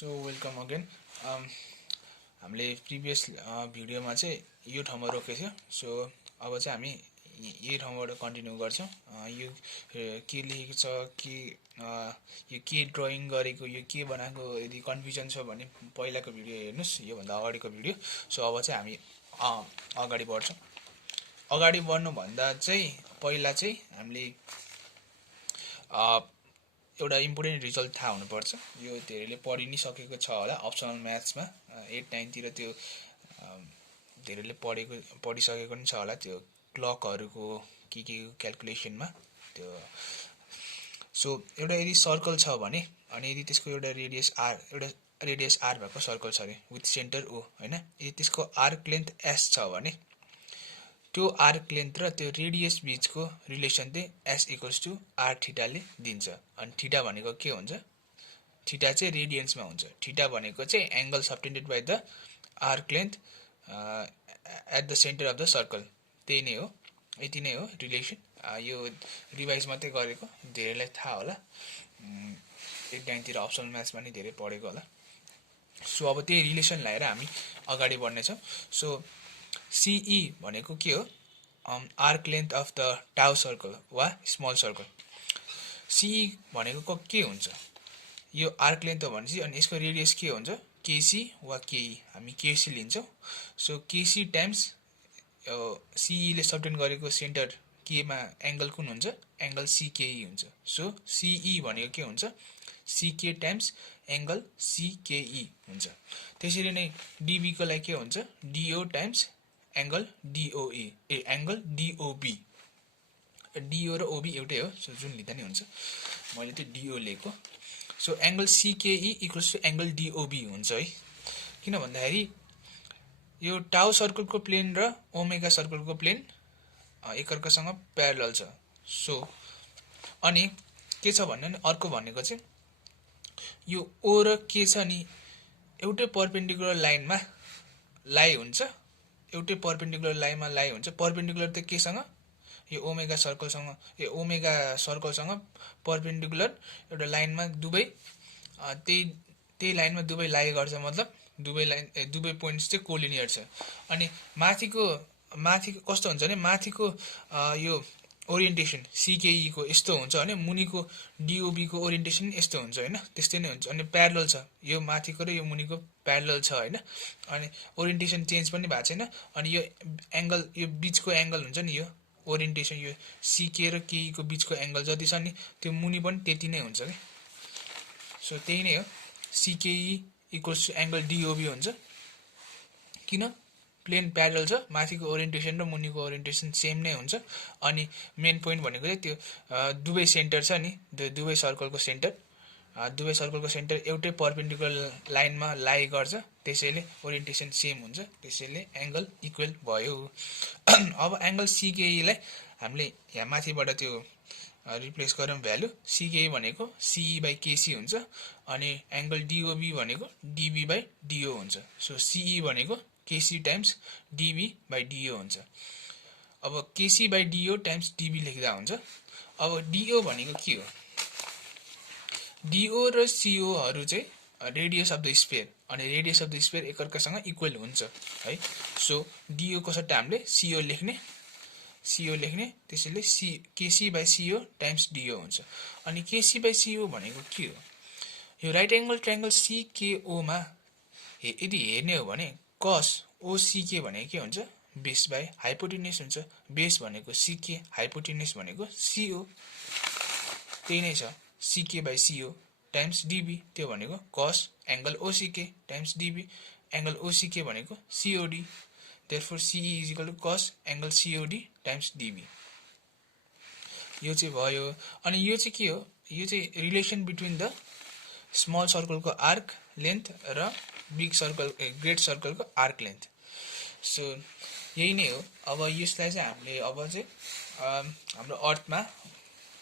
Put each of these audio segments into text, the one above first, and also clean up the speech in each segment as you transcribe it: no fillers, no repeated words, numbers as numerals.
So welcome again. हामीले previous भिडियोमा चाहिँ यो ठाउँमा रोकेको थियो। सो अब चाहिँ हामी यही ठाउँबाट कन्टिन्यू गर्छौँ। यो के लेखेको छ, के यो के ड्रइङ गरेको, यो के बनाएको, यदि कन्फ्युजन छ भने पहिलाको भिडियो हेर्नुहोस्, योभन्दा अगाडिको भिडियो। सो अब चाहिँ हामी अगाडि बढ्छौँ। अगाडि बढ्नुभन्दा चाहिँ पहिला चाहिँ हामीले एउटा इम्पोर्टेन्ट रिजल्ट थाहा हुनुपर्छ। यो धेरैले पढि नै सकेको छ होला अप्सनल म्याथ्समा 8, 9 तिर त्यो धेरैले पढिसकेको पनि छ होला। त्यो क्लकहरूको के क्याल्कुलेसनमा त्यो। सो एउटा यदि सर्कल छ भने अनि यदि त्यसको एउटा रेडियस आर भएको सर्कल छ अरे विथ सेन्टर ओ हैन, यदि त्यसको आर्क लेन्थ एस छ भने त्यो आर्क लेन्थ र त्यो रेडियस बीचको रिलेसन चाहिँ एस इक्वल्स टु आर थीटाले दिन्छ। अनि थीटा भनेको के हुन्छ? थीटा चाहिँ रेडियन्समा हुन्छ। थीटा भनेको चाहिँ angle subtended by the arc length at the centre of the circle. त्यही नै हो, यति नै हो रिलेसन। यो रिभाइज मात्रै गरेको, धेरैलाई थाहा होला। 8, 9 तिर अप्सनल म्याथ्समा नि धेरै पढेको होला। सो अब त्यही रिलेसन ल्याएर हामी अगाडि बढ्नेछौँ। सो CE भनेको के हो? आर्क लेन्थ अफ द टाउ सर्कल वा स्मल सर्कल। CE भनेको के हुन्छ? यो आर्क लेन्थ हो भनेपछि अनि यसको रेडियस के हुन्छ? KC वा KE। हामी KC लिन्छौँ। सो KC टाइम्स CE ले सबटेन्ड गरेको सेन्टर केमा एंगल कुन हुन्छ? एंगल CKE हुन्छ। सो CE भनेको के हुन्छ? CK टाइम्स एंगल CKE हुन्छ। त्यसरी नै DB को लागि के हुन्छ? DO times angle DOE angle DOB। DO र OB एउटै हो, सो जुन लिँदा नि हुन्छ। मैले त्यो DO लेखेको। So angle CKE equals to angle DOB हुन्छ है। किन भन्दाखेरि यो टाउ सर्कलको प्लेन र ओमेगा सर्कलको प्लेन एकअर्कासँग प्यारलल छ। सो अनि के छ भन्ने अर्को भनेको चाहिँ यो O र K छ नि एउटै पर्पेन्डिकुलर लाइनमा लाई हुन्छ। एउटै पर्पेन्डिकुलर लाइनमा लाई हुन्छ। पर्पेन्डिकुलर त केसँग? यो ओमेगा सर्कलसँग पर्पेन्डिकुलर एउटा लाइनमा दुवै त्यही लाइनमा दुवै लाई गर्छ। मतलब दुवै पोइन्ट्स चाहिँ कोलिनियर छ। अनि माथिको कस्तो हुन्छ भने माथिको यो ओरिएन्टेसन CKE को यस्तो हुन्छ भने मुनिको DOB को ओरिएन्टेसन यस्तो हुन्छ हैन, त्यस्तै नै हुन्छ। अनि प्यारलल छ, यो माथिको र यो मुनिको प्यारलल छ हैन। अनि ओरिएन्टेसन चेन्ज पनि भएको छैन। अनि यो एंगल, यो बीचको एंगल हुन्छ नि, यो ओरिएन्टेसन यो CK र KE को बीचको एंगल जति छ नि त्यो मुनि पनि त्यति नै हुन्छ के। सो त्यही नै हो, CKE equals to angle DOB हुन्छ। किन? प्लेन प्यारलल छ, माथिको ओरिएन्टेसन र मुनिको ओरिएन्टेसन सेम नै हुन्छ। अनि मेन पोइन्ट भनेको चाहिँ त्यो दुवै सेन्टर छ नि, दुवै सर्कलको सेन्टर एउटै पर्पेन्डिकुलर लाइनमा लाई गर्छ। त्यसैले ओरिएन्टेसन सेम हुन्छ, त्यसैले एंगल इक्वल भयो। अब एंगल CKE लाई हामीले यहाँ माथिबाट त्यो रिप्लेस गरौँ भ्यालु। CKE भनेको CE/KC हुन्छ। अनि एंगल DOB भनेको DB/DO हुन्छ। सो CE भनेको KC टाइम्स DB/DO हुन्छ। अब KC/DO टाइम्स DB लेख्दा हुन्छ। अब DO भनेको के हो? DO र CO हरू चाहिँ रेडियस अफ द स्फियर, अनि रेडियस अफ द स्फियर एकअर्कासँग इक्वल हुन्छ है। सो DO को सट्टा हामीले CO लेख्ने, त्यसैले KC/CO टाइम्स DO हुन्छ। अनि KC/CO भनेको के हो? यो राइट एंगल ट्रायंगल CKO मा यदि हेर्ने हो भने cos OCK भनेको के हुन्छ? बेस बाइ हाइपोटेन्युस हुन्छ। बेस भनेको CK, हाइपोटेन्युस भनेको CO। त्यही नै छ, CK/CO टाइम्स DB। त्यो भनेको cos angle OCK times DB। Angle OCK भनेको COD। Therefore CE is equal to cos angle COD times DB। यो चाहिँ भयो। अनि यो चाहिँ के हो? यो चाहिँ रिलेसन बिट्विन द स्मल सर्कलको आर्क लेन्थ र बिग सर्कल ग्रेट सर्कलको आर्क लेन्थ। सो यही नै हो। अब यसलाई चाहिँ हामीले अब चाहिँ हाम्रो अर्थमा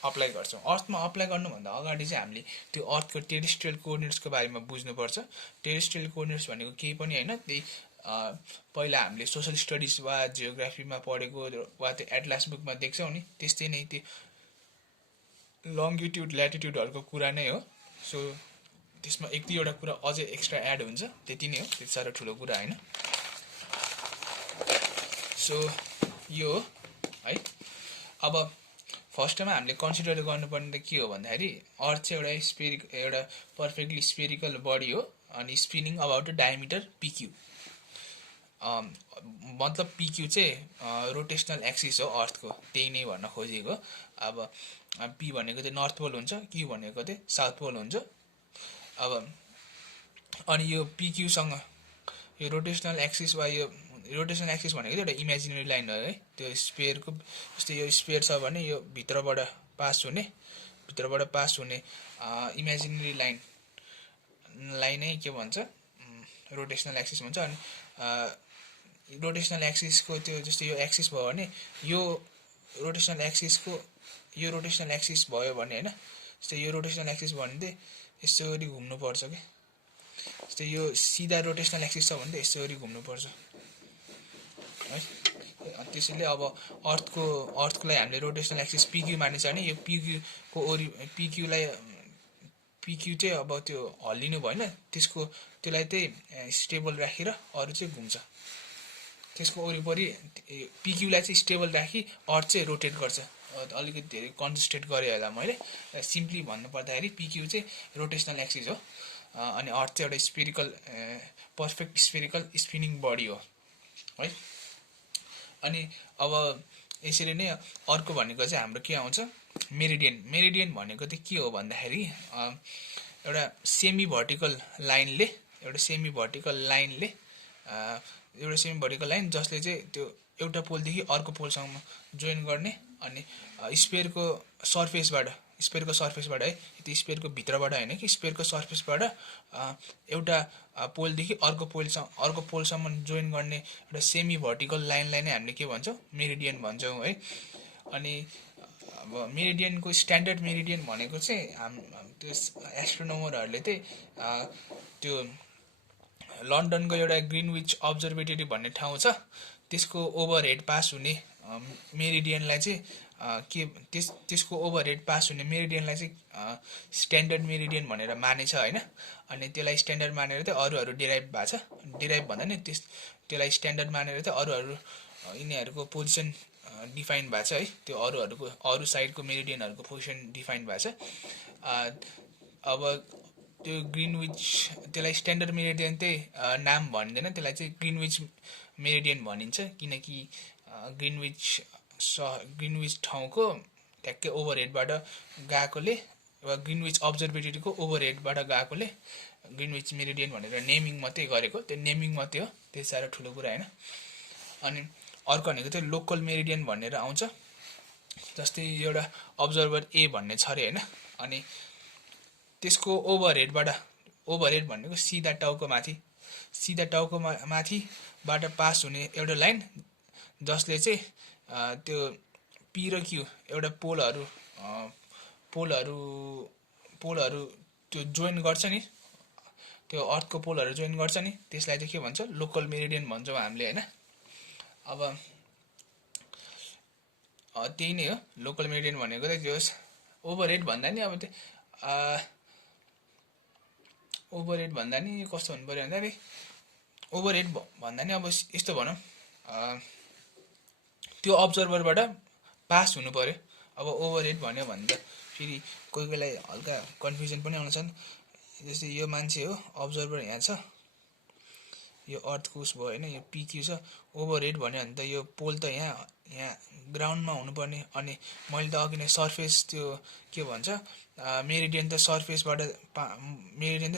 अप्लाई गर्छौँ। अर्थमा अप्लाई गर्नुभन्दा अगाडि चाहिँ हामीले त्यो अर्थको टेरेस्ट्रियल कोअर्डिनेट्सको बारेमा बुझ्नुपर्छ। टेरेस्ट्रियल कोअर्डिनेट्स भनेको केही पनि हैन, त्यही पहिला हामीले सोशल स्टडिज वा जियोग्राफीमा पढेको वा त्यो एटलास बुकमा देख्छौँ नि, त्यस्तै नै त्यो लङ्गिट्युड ल्याटिट्युडहरुको कुरा नै हो। सो त्यसमा एक दुईवटा कुरा अझै एक्स्ट्रा एड हुन्छ, त्यति नै हो, त्यति साह्रो ठुलो कुरा होइन। सो यो हो है। अब फर्स्टमा हामीले कन्सिडर गर्नुपर्ने त के हो भन्दाखेरि अर्थ चाहिँ एउटा पर्फेक्टली स्पेरिकल बडी हो, अनि spinning about a diameter PQ. मतलब पिक्यू चाहिँ रोटेसनल एक्सिस हो अर्थको, त्यही नै भन्न खोजेको। अब पी भनेको चाहिँ नर्थ पोल हुन्छ, क्यू भनेको चाहिँ साउथ पोल हुन्छ। अब अनि यो पिक्यूसँग यो रोटेसनल एक्सिस वा यो रोटेसनल एक्सिस भनेको चाहिँ एउटा इमेजिनरी लाइन हो है। त्यो स्पेयरको जस्तै यो स्पेयर छ भने यो भित्रबाट पास हुने इमेजिनरी लाइनलाई नै के भन्छ, रोटेसनल एक्सिस भन्छ। अनि रोटेसनल एक्सिसको त्यो जस्तै यो एक्सिस भयो भने यो रोटेसनल एक्सिस भयो भने होइन, जस्तै यो रोटेसनल एक्सिस भयो भने चाहिँ यसरी घुम्नुपर्छ कि, जस्तै यो सिधा रोटेसनल एक्सिस छ भने चाहिँ यसरी घुम्नुपर्छ है। त्यसैले अब अर्थको लागि हामीले रोटेसनल एक्सिस पिक्यू मानेछ भने यो पिक्यू चाहिँ अब त्यो हल्लिनु भएन, त्यसलाई चाहिँ स्टेबल राखेर अरू चाहिँ घुम्छ। त्यसको वरिपरि पिक्यूलाई चाहिँ स्टेबल राखी अर्थ चाहिँ रोटेट गर्छ। अलिकति धेरै कन्सिस्टेट गरेँ होला मैले। सिम्पली भन्नुपर्दाखेरि पिक्यू चाहिँ रोटेसनल एक्सिस हो, अनि अर्थ चाहिँ एउटा पर्फेक्ट स्पेरिकल स्पिनिङ बडी हो है। अनि अब यसरी नै अर्को भनेको चाहिँ हाम्रो के आउँछ, मेरिडियन भनेको चाहिँ के हो भन्दाखेरि एउटा सेमी भर्टिकल लाइन जसले चाहिँ त्यो एउटा पोलदेखि अर्को पोलसम्म जोइन गर्ने, अनि स्पेयरको सर्फेसबाट है, त्यो स्पेयरको भित्रबाट होइन कि स्पेयरको सर्फेसबाट एउटा पोलदेखि अर्को पोलसम्म जोइन गर्ने एउटा सेमी भर्टिकल लाइनलाई नै हामीले के भन्छौँ, मेरिडियन भन्छौँ है। अनि अब मेरिडियनको स्ट्यान्डर्ड मेरिडियन भनेको चाहिँ त्यो एस्ट्रोनोमरहरूले चाहिँ त्यो लन्डनको एउटा ग्रिनविच अब्जर्भेटरी भन्ने ठाउँ छ, त्यसको ओभरहेड पास हुने मेरिडियनलाई चाहिँ त्यसको ओभरहेड पास हुने मेरिडियनलाई चाहिँ स्ट्यान्डर्ड मेरिडियन भनेर मानेछ होइन। अनि त्यसलाई स्ट्यान्डर्ड मानेर चाहिँ अरूहरू डिराइभ भएको छ, डिराइभ भन्दा नि त्यसलाई स्ट्यान्डर्ड मानेर चाहिँ अरूहरू यिनीहरूको पोजिसन डिफाइन भएको छ है। त्यो अरू साइडको मेरिडियनहरूको पोजिसन डिफाइन भएको छ। अब त्यो ग्रिनविच त्यसलाई स्ट्यान्डर्ड मेरिडियन चाहिँ नाम भन्दैन, त्यसलाई चाहिँ ग्रिनविच मेरिडियन भनिन्छ, किनकि ग्रिनविच ठाउँको ठ्याक्कै ओभरहेडबाट गएकोले वा ग्रिनविच अब्जर्भेटरीको ओभरहेडबाट गएकोले ग्रिनविच मेरिडियन भनेर नेमिङ मात्रै गरेको, त्यो नेमिङ मात्रै हो, त्यति साह्रो ठुलो कुरा होइन। अनि अर्को भनेको चाहिँ लोकल मेरिडियन भनेर आउँछ, जस्तै एउटा अब्जर्भर ए भन्ने छ अरे होइन। अनि त्यसको ओभरहेड भनेको सिधा टाउको माथिबाट पास हुने एउटा लाइन, जसले चाहिँ त्यो पी र क्यू एउटा पोलहरू त्यो जोइन गर्छ नि, त्यो अर्थको पोलहरू जोइन गर्छ नि, त्यसलाई चाहिँ के भन्छ, लोकल मेरिडियन भन्छौँ हामीले होइन। अब त्यही नै हो लोकल मेरिडियन भनेको चाहिँ त्यो ओभरहेड भन्दा नि, अब त्यो ओभरहेड भन्दा नि कस्तो हुनु पऱ्यो भन्दाखेरि ओभरहेड भन्दा नि अब यस्तो भनौँ, त्यो अब्जर्भरबाट पास हुनु पऱ्यो। अब ओभरहेड भन्यो भने त फेरि कोही बेला हल्का कन्फ्युजन पनि आउँछ नि, जस्तै यो मान्छे हो, अब्जर्भर यहाँ छ, यो अर्थको उस भयो होइन, यो पिक्यू छ, ओभरहेड भन्यो भने त यो पोल त यहाँ ग्राउन्डमा हुनुपर्ने। अनि मैले त अघि नै सर्फेस त्यो के भन्छ मेरिडियन त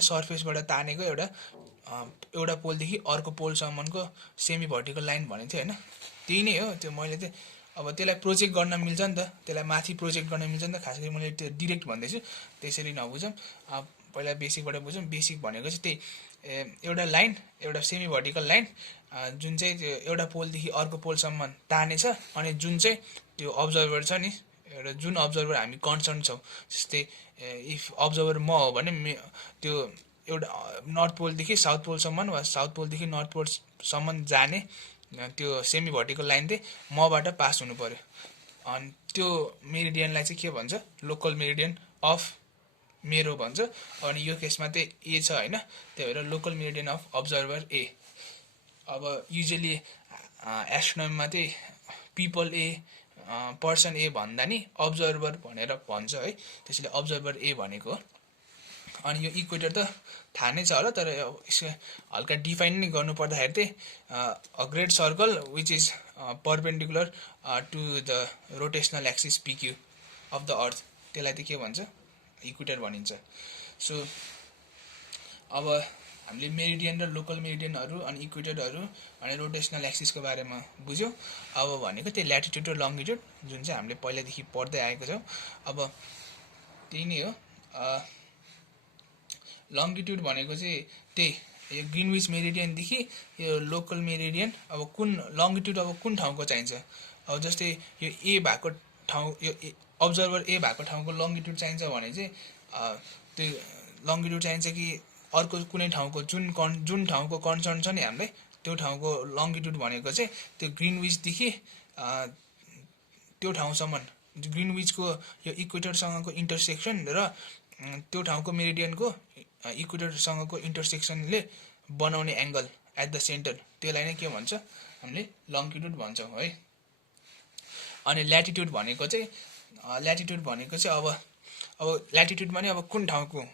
सर्फेसबाट तानेको एउटा पोलदेखि अर्को पोलसम्मको सेमी भर्टिकल लाइन भनेको थियो होइन। त्यही नै हो, त्यो मैले चाहिँ अब त्यसलाई प्रोजेक्ट गर्न मिल्छ नि त, त्यसलाई माथि प्रोजेक्ट गर्न मिल्छ नि त। खास गरी मैले त्यो डिरेक्ट भन्दैछु, त्यसरी नबुझौँ, पहिला बेसिकबाट बुझौँ। बेसिक भनेको चाहिँ त्यही एउटा लाइन, एउटा सेमी भर्टिकल लाइन जुन चाहिँ त्यो एउटा पोलदेखि अर्को पोलसम्म तानेछ, अनि जुन चाहिँ त्यो अब्जर्भर छ नि, एउटा जुन अब्जर्भर हामी कन्सर्न छौँ, जस्तै इफ अब्जर्भर म हो भने त्यो एउटा नर्थ पोलदेखि साउथ पोलसम्म वा साउथ पोलदेखि नर्थ पोलसम्म जाने त्यो सेमी भर्टिकल लाइन चाहिँ मबाट पास हुनु पर्यो। अनि त्यो मेरिडियनलाई चाहिँ के भन्छ, लोकल मेरिडियन अफ मेरो भन्छ। अनि यो केसमा चाहिँ ए छ होइन, त्यही भएर लोकल मेरिडियन अफ अब्जर्भर ए। अब युजली एस्ट्रोनोमीमा चाहिँ पिपल ए, पर्सन ए भन्दा नि अब्जर्भर भनेर भन्छ है, त्यसैले अब्जर्भर ए भनेको हो। अनि यो इक्वेटर त थाहा नै छ होला, तर यसको हल्का डिफाइन नै गर्नु पर्दाखेरि चाहिँ a great circle which is perpendicular to the rotational axis PQ of the earth, त्यसलाई चाहिँ के भन्छ, इक्वेटर भनिन्छ। सो अब हामीले मेरिडियन र लोकल मेरिडियनहरू अनि इक्वेटरहरू अनि रोटेसनल एक्सिसको बारेमा बुझ्यौँ। अब भनेको त्यो ल्याटिट्युड र लङ्गिट्युड जुन चाहिँ हामीले पहिलादेखि पढ्दै आएको छौँ। अब त्यही नै हो। लङ्गिट्युड भनेको चाहिँ त्यही यो ग्रिनविच मेरिडियनदेखि यो लोकल मेरिडियन, अब कुन लङ्गिट्युड अब कुन ठाउँको चाहिन्छ। अब जस्तै यो ए भएको ठाउँ, यो अब्जर्भर ए भएको ठाउँको लङ्गिट्युड चाहिन्छ भने चाहिँ त्यो लङ्गिट्युड चाहिन्छ कि अर्को कुनै ठाउँको जुन ठाउँको कन्सर्न छ नि हामीलाई, त्यो ठाउँको लङ्गिट्युड भनेको चाहिँ त्यो ग्रिनविचदेखि त्यो ठाउँसम्म, ग्रिनविचको यो इक्वेटरसँगको इन्टरसेक्सन र त्यो ठाउँको मेरिडियनको इक्वेटरसँगको इन्टरसेक्सनले बनाउने एङ्गल एट द सेन्टर, त्यसलाई नै के भन्छ, हामीले लङ्गिट्युड भन्छौँ है। अनि ल्याटिट्युड भनेको चाहिँ अब ल्याटिट्युडमा नि अब कुन ठाउँको,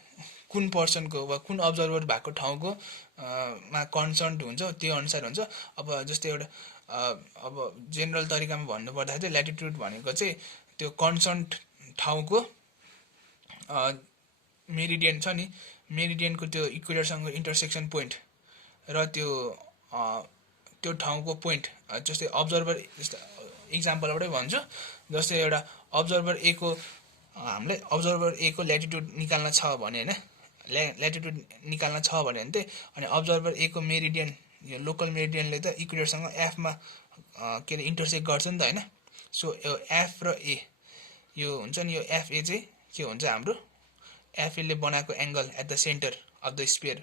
कुन पर्सनको वा कुन अब्जर्भर भएको ठाउँको मा कन्सर्न हुन्छ त्यो अनुसार हुन्छ। अब जस्तै एउटा अब जेनरल तरिकामा भन्नुपर्दाखेरि चाहिँ ल्याटिट्युड भनेको चाहिँ त्यो कन्सर्न ठाउँको मेरिडियन छ नि, मेरिडियनको त्यो इक्वेटरसँग इन्टरसेक्सन पोइन्ट र त्यो ठाउँको पोइन्ट, जस्तै अब्जर्भर, जस्तो इक्जाम्पलबाटै भन्छु, जस्तै एउटा अब्जर्भर ए को हामीलाई अब्जर्भर ए को ल्याटिट्युड निकाल्न छ भने होइन, ल्याटिट्युड निकाल्न छ भने चाहिँ अनि अब्जर्भर ए को मेरिडियन, यो लोकल मेरिडियनले त इक्वेटरसँग एफमा के अरे इन्टरसेक्ट गर्छ नि त होइन। सो यो एफ र ए यो हुन्छ नि, यो एफए चाहिँ के हुन्छ, हाम्रो एफएले बनाएको angle at the centre of the sphere,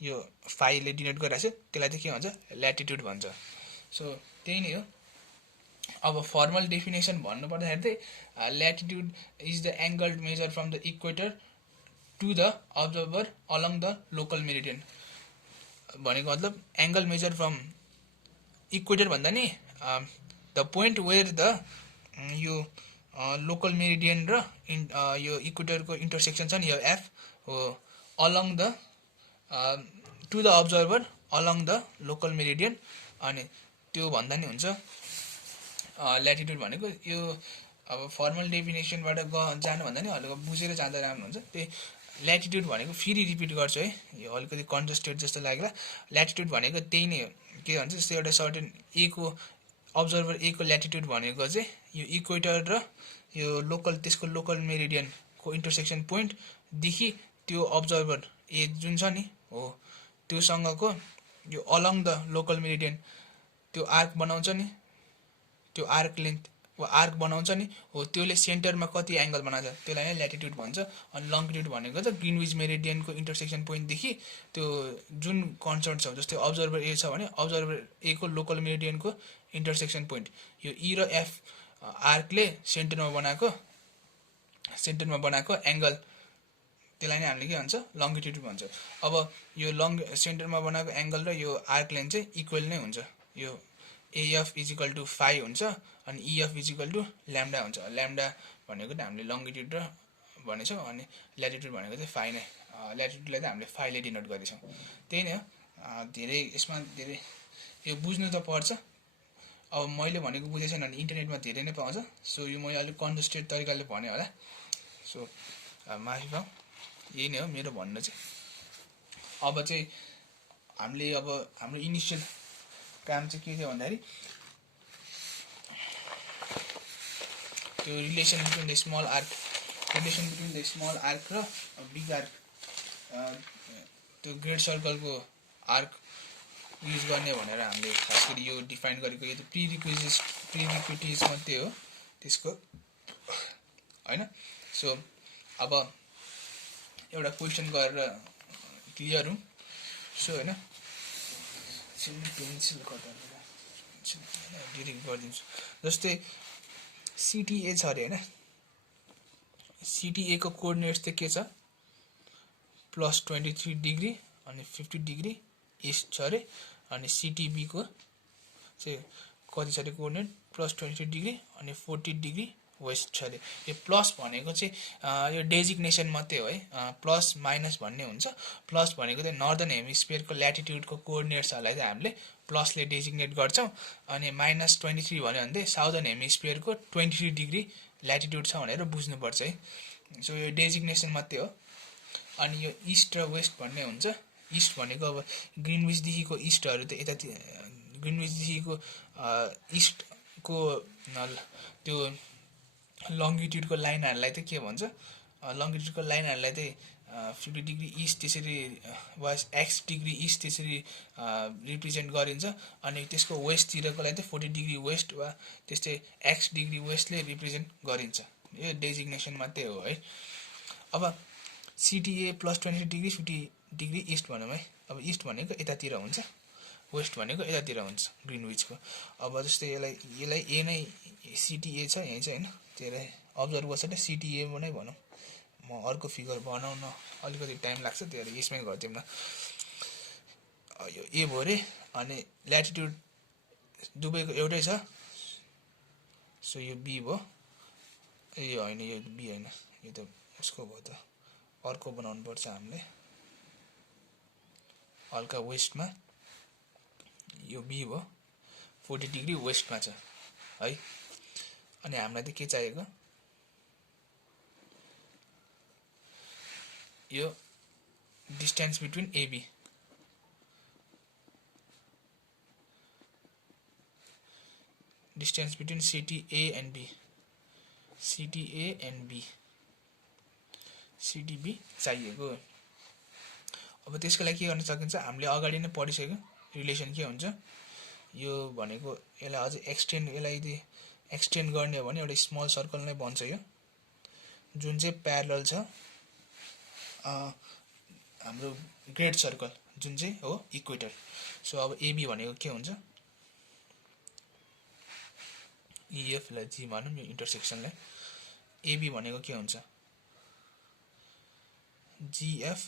यो फाइले डिनोट गरिरहेको छ, त्यसलाई चाहिँ के भन्छ, ल्याटिट्युड भन्छ। सो त्यही नै हो। अब फर्मल डेफिनेसन भन्नुपर्दाखेरि चाहिँ latitude is the angle measure from the equator to the observer along the local meridian भनेको मतलब एङ्गल मेजर फ्रम इक्वेटर भन्दा नि द पोइन्ट वेयर द यो लोकल मेरिडियन र यो इक्वेटरको इन्टरसेक्सन छ नि, यो एफ हो, along the to the observer along the local meridian, अनि त्यो भन्दा नि हुन्छ ल्याटिट्युड भनेको। यो अब फर्मल डेफिनेसनबाट जानुभन्दा नि हल्का बुझेर जाँदा राम्रो हुन्छ। त्यही ल्याटिट्युड भनेको फेरि रिपिट गर्छु है, यो अलिकति कन्जस्टेड जस्तो लाग्ला। ल्याटिट्युड भनेको त्यही नै हो, के भन्छ, जस्तै एउटा सर्टेन ए को अब्जर्भर ए को ल्याटिट्युड भनेको चाहिँ यो इक्वेटर र यो लोकल, त्यसको लोकल मेरिडियनको इन्टरसेक्सन पोइन्टदेखि त्यो अब्जर्भर ए जुन छ नि हो त्योसँगको यो अलङ द लोकल मेरिडियन त्यो आर्क बनाउँछ नि, त्यो आर्क लेन्थ वा आर्क बनाउँछ नि हो, त्यसले सेन्टरमा कति एङ्गल बनाउँछ त्यसलाई नै ल्याटिट्युड भन्छ। अनि लङ्गिट्युड भनेको चाहिँ ग्रिनविच मेरिडियनको इन्टरसेक्सन पोइन्टदेखि त्यो जुन कन्सर्न छ, जस्तै अब्जर्भर ए छ भने अब्जर्भर ए को लोकल मेरिडियनको इन्टरसेक्सन पोइन्ट, यो ई र एफ आर्कले सेन्टरमा बनाएको एङ्गल, त्यसलाई नै हामीले के भन्छ, लङ्गिट्युड भन्छ। अब यो सेन्टरमा बनाएको एङ्गल र यो आर्क लेन्थ चाहिँ इक्वल नै हुन्छ, यो एएफ इजिकल टु फाइ हुन्छ अनि इएफ इजिकल टु ल्याम्डा हुन्छ। ल्याम्डा भनेको त हामीले लङ्गिट्युड र भनेछौँ, अनि ल्याटिट्युड भनेको चाहिँ फाइ नै, ल्याटिट्युडलाई त हामीले फाइले डिनोट गरेछौँ। त्यही नै हो। धेरै यसमा धेरै यो बुझ्नु त पर्छ। अब मैले भनेको बुझेको छैन भने इन्टरनेटमा धेरै नै पाउँछ। सो यो मैले अलिक कन्जस्टेड तरिकाले भने होला, सो माफी पाऊँ। यही नै हो मेरो भन्नु चाहिँ। अब चाहिँ हामीले अब हाम्रो इनिसियल काम चाहिँ के थियो भन्दाखेरि त्यो relation between the small arc र बिग आर्क, त्यो ग्रेट सर्कलको आर्क युज गर्ने भनेर हामीले खास गरी यो डिफाइन गरेको। यो त प्रिरिक्विजिज मात्रै हो त्यसको होइन। सो अब एउटा क्वेसन गरेर क्लियर हौँ। सो होइन पेन्सिल डिरेक्ट गरिदिन्छु। जस्तै सिटिए छ अरे होइन, CTA को कोअर्डिनेट्स चाहिँ के छ +23 डिग्री अनि 50 डिग्री इस्ट छ अरे अनि CTB को चाहिँ कति छ अरे कोअर्डिनेट +23 डिग्री अनि 40 डिग्री वेस्ट छ अरे। यो प्लस भनेको चाहिँ यो डेजिग्नेसन मात्रै हो है, प्लस माइनस भन्ने हुन्छ। प्लस भनेको चाहिँ नर्दर्न हेमिस्फियरको ल्याटिट्युडको कोअर्डिनेट्सहरूलाई चाहिँ हामीले प्लसले डेजिग्नेट गर्छौँ अनि -23 भन्यो भने चाहिँ साउदर्न हेमिस्फियरको 23 डिग्री ल्याटिट्युड छ भनेर बुझ्नुपर्छ है। सो यो डेजिग्नेसन मात्रै हो। अनि यो इस्ट र वेस्ट भन्ने हुन्छ। इस्ट भनेको अब ग्रिनविचदेखिको इस्टहरू त यता ग्रिनविचदेखिको इस्टको त्यो लङ्गिट्युडको लाइनहरूलाई चाहिँ के भन्छ, लङ्गिट्युडको लाइनहरूलाई चाहिँ 50 डिग्री इस्ट त्यसरी वा एक्स डिग्री इस्ट त्यसरी रिप्रेजेन्ट गरिन्छ अनि त्यसको वेस्टतिरकोलाई चाहिँ 40 डिग्री वेस्ट वा त्यस्तै एक्स डिग्री वेस्टले रिप्रेजेन्ट गरिन्छ। यो डेजिग्नेसन मात्रै हो है। अब CTA +23 डिग्री 50 डिग्री इस्ट भनौँ है। अब इस्ट भनेको यतातिर हुन्छ, वेस्ट भनेको यतातिर हुन्छ ग्रिनविचको। अब जस्तै यसलाई ए नै CTA छ यहीँ चाहिँ होइन, त्यसलाई अब्जर्भ गर्छ त CTA नै भनौँ। म अर्को फिगर बनाउन अलिकति टाइम लाग्छ, त्यही भएर यसमै गरिदिउँ न। यो ए भयो अरे अनि ल्याटिट्युड दुबईको एउटै छ, सो यो बी भयो। ए होइन, यो बी होइन, यो त उसको भयो त, अर्को बनाउनु पर्छ हामीले। हल्का वेस्टमा यो बी भयो, 40 डिग्री वेस्टमा छ है। अनि हामीलाई चाहिँ के चाहिएको, यो distance between AB, distance between CTA and B, CTA and B, CTB चाहिएको। अब त्यसको लागि के गर्न सकिन्छ, हामीले अगाडि नै पढिसक्यो रिलेसन के हुन्छ। यो भनेको यसलाई अझै यसलाई एक्सटेन्ड गर्ने हो भने एउटा स्मल सर्कल नै बन्छ यो, जुन चाहिँ प्यारलल छ हाम्रो ग्रेट सर्कल जुन चाहिँ हो इक्वेटर। सो अब AB भनेको के हुन्छ, EF लाई G भनौँ, यो इन्टरसेक्सनलाई AB भनेको के हुन्छ, GF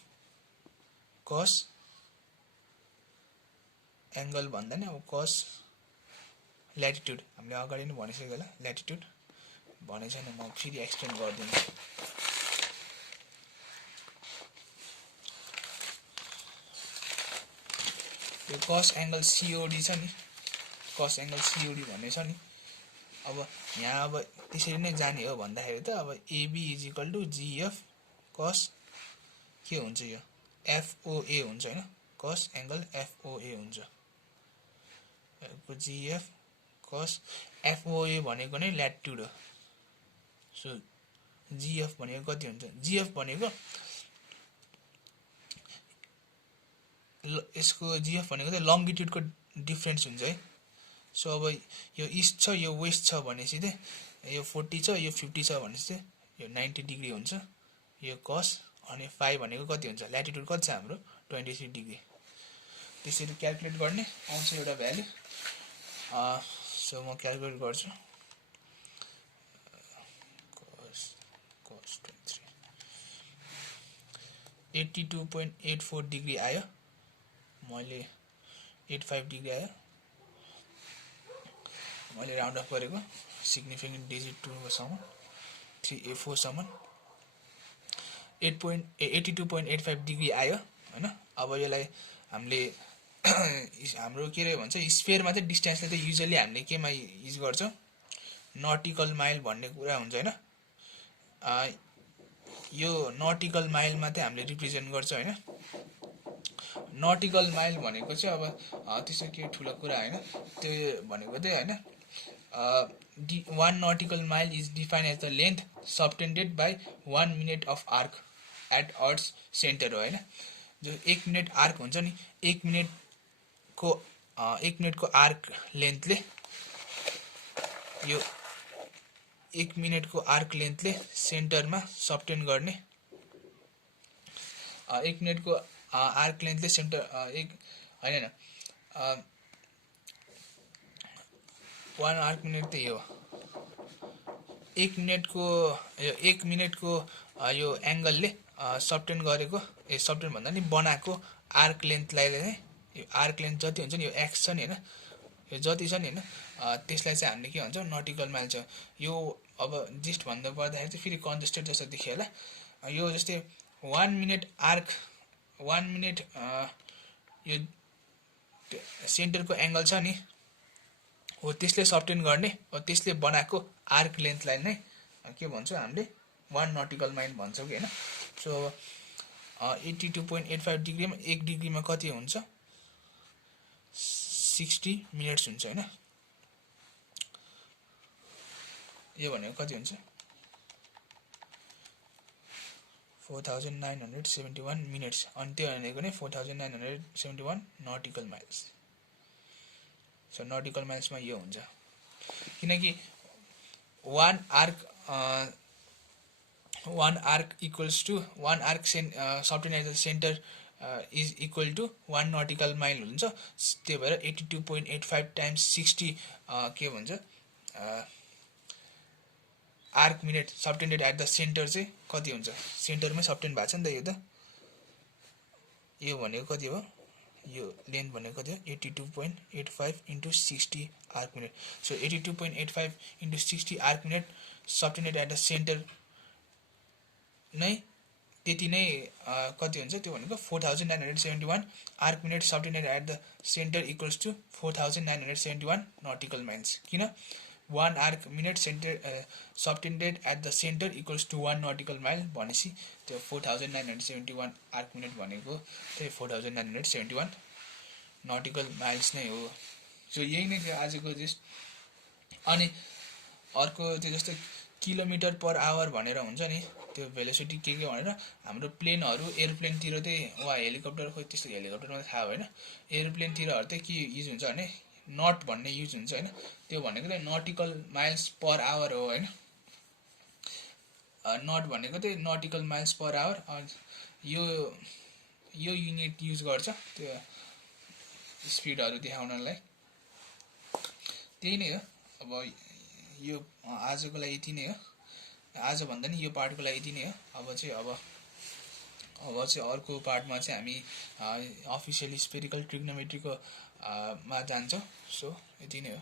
cos एङ्गल भन्दा नि अब cos ल्याटिट्युड हामीले अगाडि नै भनिसक्यो होला, ल्याटिट्युड भने छैन, म फेरि एक्सटेन्ड गरिदिन्छु। यो cos एङ्गल COD छ नि, cos एङ्गल COD भन्ने छ नि। अब यहाँ अब त्यसरी नै जाने हो भन्दाखेरि त अब AB = GF cos के हुन्छ, यो FOA हुन्छ होइन, cos एङ्गल FOA हुन्छ। GF cos FOA भनेको नै ल्याटिट्युड हो। सो GF भनेको कति हुन्छ, GF भनेको यसको GF भनेको चाहिँ लङ्गिट्युडको डिफ्रेन्स हुन्छ है। सो अब यो इस्ट छ यो वेस्ट छ भनेपछि चाहिँ यो 40 छ यो 50 छ भनेपछि चाहिँ यो 90 डिग्री हुन्छ यो cos। अनि 5 भनेको कति हुन्छ, ल्याटिट्युड कति छ हाम्रो 23 डिग्री। त्यसरी क्याल्कुलेट गर्ने आउँछ एउटा भ्यालु। सो म क्याल्कुलेट गर्छु, cos 23 82.84 डिग्री आयो, मैले 85 डिग्री आयो, मैले राउन्ड अफ गरेको सिग्निफिकेन्ट डिजिट 2 सम्म 3A4 सम्म 82.85 डिग्री आयो होइन। अब यसलाई हामीले हाम्रो के रे भन्छ, स्फियरमा चाहिँ डिस्टेन्सले चाहिँ युजुअली हामीले केमा युज गर्छौँ, नटिकल माइल भन्ने कुरा हुन्छ होइन। यो नटिकल माइलमा चाहिँ हामीले रिप्रेजेन्ट गर्छ होइन। नटिकल माइल भनेको चाहिँ अब त्यसो के ठुलो कुरा होइन, त्यो भनेको चाहिँ होइन, 1 nautical mile is defined as the length subtended by 1 minute of arc at Earth's center हो होइन। जो 1 मिनट आर्क हुन्छ नि, 1 मिनटको आर्क लेन्थले, यो 1 मिनटको आर्क लेन्थले सेन्टरमा सबटेन्ड गर्ने, 1 मिनटको आर्क लेन्थले सेन्टर एक होइन 1 आर्क मिनट त यो 1 मिनेटको यो 1 मिनेटको यो एङ्गलले सबटेन गरेको सबटेन भन्दा नि बनाएको आर्क लेन्थलाई नै यो आर्क लेन्थ जति हुन्छ नि यो एक्स छ नि हैन यो जति छ नि हैन त्यसलाई चाहिँ हामीले के भन्छौँ नटिकल माइल छ। यो अब जस्ट भन्दा पर्दाखेरि चाहिँ फेरि कन्जेस्टेड जस्तो देखियो होला। यो जस्तै 1 मिनेट आर्क 1 मिनेट यो सेन्टरको एङ्गल छ नि हो त्यसले सबटेन गर्ने हो त्यसले बनाएको आर्क लेन्थलाई नै के भन्छौँ हामीले 1 नटिकल माइल भन्छौँ कि हैन। सो 82.85 डिग्रीमा 1 डिग्रीमा कति हुन्छ 60 मिनट्स हुन्छ हैन। यो भनेको कति हुन्छ 4971 मिनट्स अनि त्यो भनेको नै 4971 नटिकल माइल्स। सो नटिकल माइल्समा यो हुन्छ किनकि 1 arc equals to 1 arc subtend at the centre is equal to 1 nautical mile हुन्छ। त्यही भएर 82.85 टाइम्स 60 के भन्छ arc minute subtended at the centre चाहिँ कति हुन्छ सेन्टरमै सबटेन्ड भएको छ नि त यो त यो भनेको कति हो यो लेन्थ भनेको कति हो 82.85 into 60 arc minute. So 82.85 into 60 arc minute subtended at the centre नै त्यति नै कति हुन्छ त्यो भनेको 4971 arc minute subtended at the centre equals to 4971 nautical miles. किन 1 arc minute centre subtended at the centre equals to 1 nautical mile भनेपछि त्यो 4971 आर्क मिनेट भनेको त्यही 4971 नटिकल माइल्स नै हो। सो यही नै थियो आजको जस्ट। अनि अर्को त्यो जस्तो किलोमिटर पर आवर भनेर हुन्छ नि त्यो भेलोसिटी के भनेर हाम्रो प्लेनहरू एरोप्लेनतिर चाहिँ वा हेलिकप्टर खोइ त्यस्तो हेलिकप्टरमा थाहा भएन एरोप्लेनतिरहरू चाहिँ के युज हुन्छ भने नट भन्ने युज हुन्छ हैन त्यो भनेको चाहिँ नटिकल माइल्स पर आवर हो हैन। नट भनेको चाहिँ नटिकल माइल्स पर आवर यो युनिट युज गर्छ त्यो स्पिडहरू देखाउनलाई। त्यही नै हो। अब यो आजको लागि यति नै हो। आज भन्दा नि यो पार्टको लागि यति नै हो। अब चाहिँ अर्को पार्टमा चाहिँ हामी अफिसियली स्पेरिकल ट्रिग्नोमेट्रीको मा जान्छौँ। सो यति नै हो।